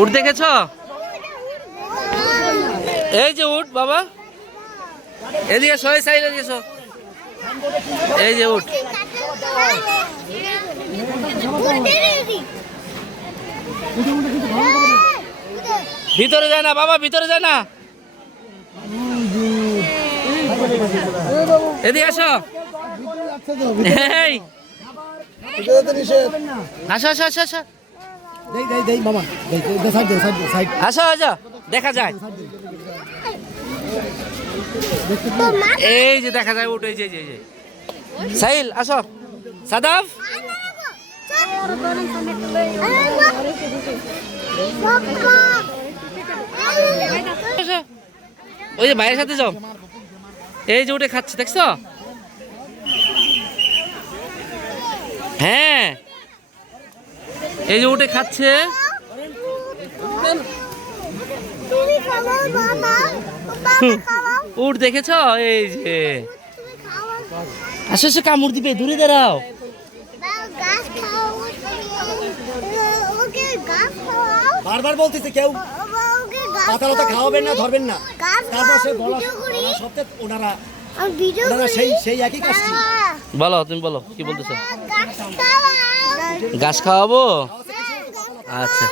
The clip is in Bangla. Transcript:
উট দেখেছ? এই যে উট বাবা, এদিকে এসো, এই সাইডে এসো। এই যে উট। ভিতরে যায় না বাবা, ভিতরে যায় না। এদিকে আসো। এই আসো আসো আসো আসো। আসো আসো, দেখা যায়। এই যে দেখা যায় উঠ, এই যে সাহিল আসো। সাদাফ ওই যে ভাইয়ের সাথে যাও। এই যে উঠে খাচ্ছে, দেখছো? হ্যাঁ, এই যে উঠে খাচ্ছে। উঠ দেখেছ? এই যে আসো আসো, কামড় দিবে, দূরে দাঁড়াও। বারবার বলতেছে কেউ পাতা লতা খাওয়াবেন না, ধরবেন না। তারপর সে বলা সত্ত্বে ওনারা সেই একই কাজটি। বলো, তুমি বলো কি বলতেছো? ঘাস খাওয়াবো? আচ্ছা।